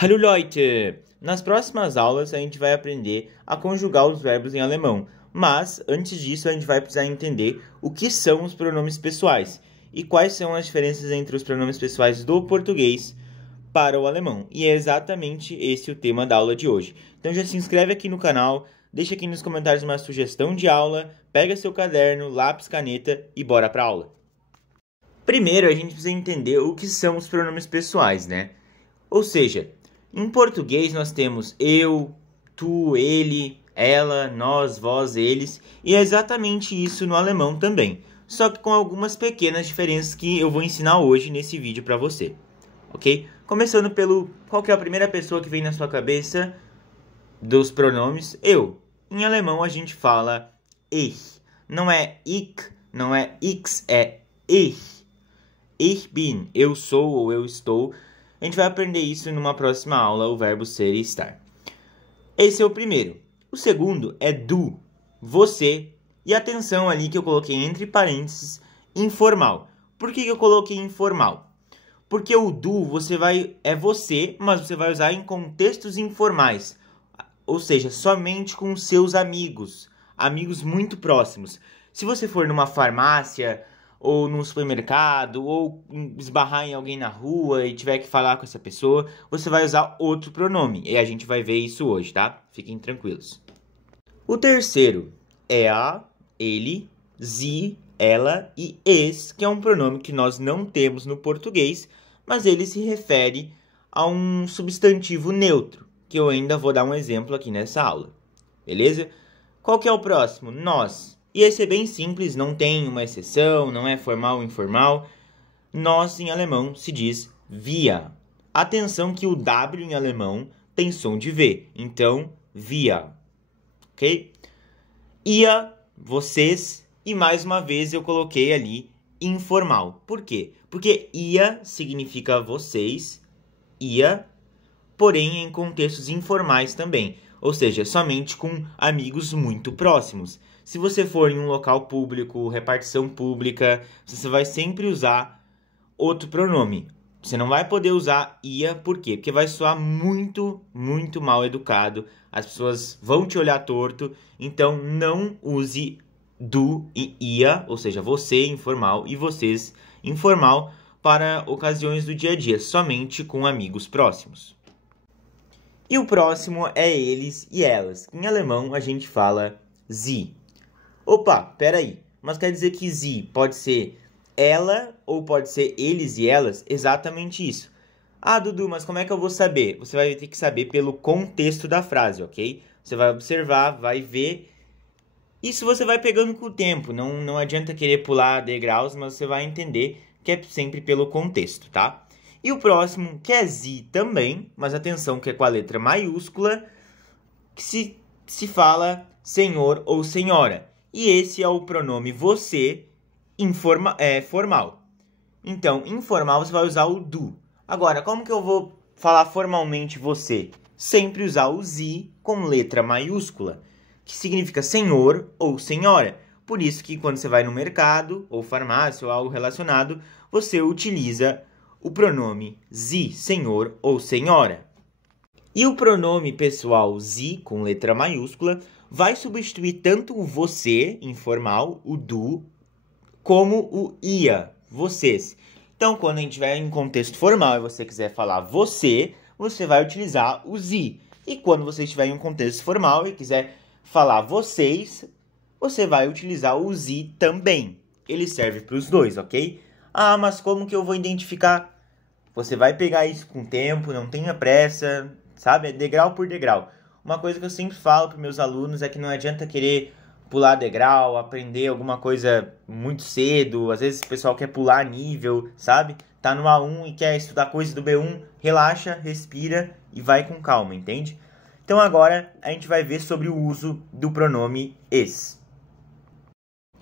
Hallo Leute! Nas próximas aulas a gente vai aprender a conjugar os verbos em alemão, mas antes disso a gente vai precisar entender o que são os pronomes pessoais e quais são as diferenças entre os pronomes pessoais do português para o alemão. E é exatamente esse o tema da aula de hoje. Então já se inscreve aqui no canal, deixa aqui nos comentários uma sugestão de aula, pega seu caderno, lápis, caneta e bora para a aula. Primeiro a gente precisa entender o que são os pronomes pessoais, né? Ou seja, em português nós temos eu, tu, ele, ela, nós, vós, eles, e é exatamente isso no alemão também, só que com algumas pequenas diferenças que eu vou ensinar hoje nesse vídeo para você, ok? Começando pelo, qual que é a primeira pessoa que vem na sua cabeça dos pronomes? Eu. Em alemão a gente fala ich, não é ich, não é ich, é ich. Ich bin, eu sou ou eu estou. A gente vai aprender isso numa próxima aula, o verbo ser e estar. Esse é o primeiro. O segundo é du, você. E atenção ali que eu coloquei entre parênteses, informal. Por que eu coloquei informal? Porque o du é você, mas você vai usar em contextos informais. Ou seja, somente com seus amigos. Amigos muito próximos. Se você for numa farmácia ou num supermercado, ou esbarrar em alguém na rua e tiver que falar com essa pessoa, você vai usar outro pronome. E a gente vai ver isso hoje, tá? Fiquem tranquilos. O terceiro é a, ele, sie, ela e es, que é um pronome que nós não temos no português, mas ele se refere a um substantivo neutro, que eu ainda vou dar um exemplo aqui nessa aula. Beleza? Qual que é o próximo? Nós. E esse é bem simples, não tem uma exceção, não é formal ou informal. Nós, em alemão, se diz wir. Atenção que o W em alemão tem som de V, então wir. Ok? Ihr, vocês, e mais uma vez eu coloquei ali informal. Por quê? Porque ihr significa vocês, ihr, porém em contextos informais também. Ou seja, somente com amigos muito próximos. Se você for em um local público, repartição pública, você vai sempre usar outro pronome. Você não vai poder usar ia, por quê? Porque vai soar muito, muito mal educado. As pessoas vão te olhar torto. Então, não use du e ia, ou seja, você informal e vocês informal, para ocasiões do dia a dia, somente com amigos próximos. E o próximo é eles e elas. Em alemão a gente fala sie. Opa, peraí, mas quer dizer que sie pode ser ela ou pode ser eles e elas? Exatamente isso. Ah, Dudu, mas como é que eu vou saber? Você vai ter que saber pelo contexto da frase, ok? Você vai observar, vai ver. Isso você vai pegando com o tempo. Não adianta querer pular degraus, mas você vai entender que é sempre pelo contexto, tá? E o próximo, que é sie também, mas atenção que é com a letra maiúscula, que se fala senhor ou senhora. E esse é o pronome você formal. Então, informal você vai usar o du. Agora, como que eu vou falar formalmente você? Sempre usar o sie com letra maiúscula, que significa senhor ou senhora. Por isso que quando você vai no mercado, ou farmácia, ou algo relacionado, você utiliza o pronome sie, senhor ou senhora. E o pronome pessoal sie, com letra maiúscula, vai substituir tanto o você, informal, o du, como o ia, vocês. Então, quando a gente estiver em contexto formal e você quiser falar você vai utilizar o sie. E quando você estiver em um contexto formal e quiser falar vocês, você vai utilizar o sie também. Ele serve para os dois, ok? Ah, mas como que eu vou identificar? Você vai pegar isso com o tempo, não tenha pressa, sabe? É degrau por degrau. Uma coisa que eu sempre falo para meus alunos é que não adianta querer pular degrau, aprender alguma coisa muito cedo. Às vezes o pessoal quer pular nível, sabe? Tá no A1 e quer estudar coisa do B1. Relaxa, respira e vai com calma, entende? Então agora a gente vai ver sobre o uso do pronome es.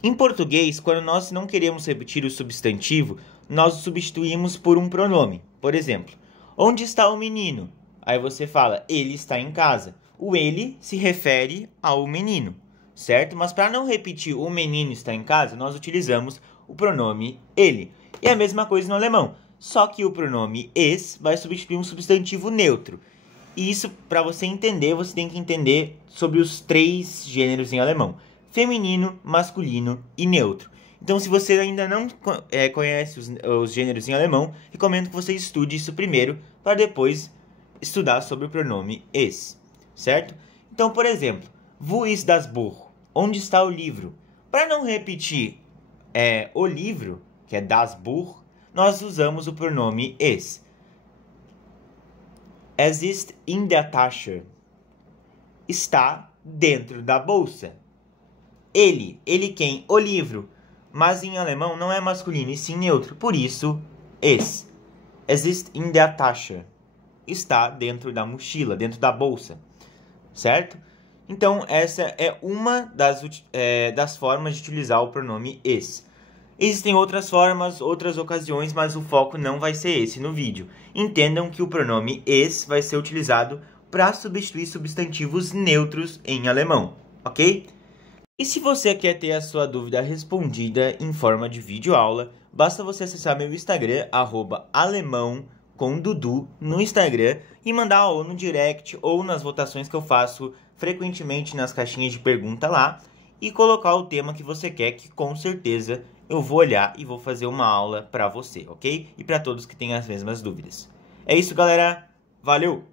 Em português, quando nós não queremos repetir o substantivo, nós o substituímos por um pronome. Por exemplo, onde está o menino? Aí você fala, ele está em casa. O ele se refere ao menino, certo? Mas para não repetir o menino está em casa, nós utilizamos o pronome ele. E a mesma coisa no alemão. só que o pronome es vai substituir um substantivo neutro. E isso, para você entender, você tem que entender sobre os 3 gêneros em alemão: feminino, masculino e neutro. Então, se você ainda não conhece os gêneros em alemão, recomendo que você estude isso primeiro, para depois estudar sobre o pronome es, certo? Então, por exemplo, wo ist das Buch? Onde está o livro? Para não repetir o livro, que é das Buch, nós usamos o pronome es. Es ist in der Tasche. Está dentro da bolsa. Ele quem? O livro. Mas em alemão não é masculino e sim neutro, por isso, es. Es ist in der Tasche. Está dentro da mochila, dentro da bolsa, certo? Então, essa é uma das formas de utilizar o pronome es. Existem outras formas, outras ocasiões, mas o foco não vai ser esse no vídeo. Entendam que o pronome es vai ser utilizado para substituir substantivos neutros em alemão, ok? E se você quer ter a sua dúvida respondida em forma de videoaula, basta você acessar meu Instagram, @alemãocomdudu, no Instagram, e mandar ou no direct ou nas votações que eu faço frequentemente nas caixinhas de pergunta lá, e colocar o tema que você quer, que com certeza eu vou olhar e vou fazer uma aula para você, ok? E para todos que têm as mesmas dúvidas. É isso, galera. Valeu!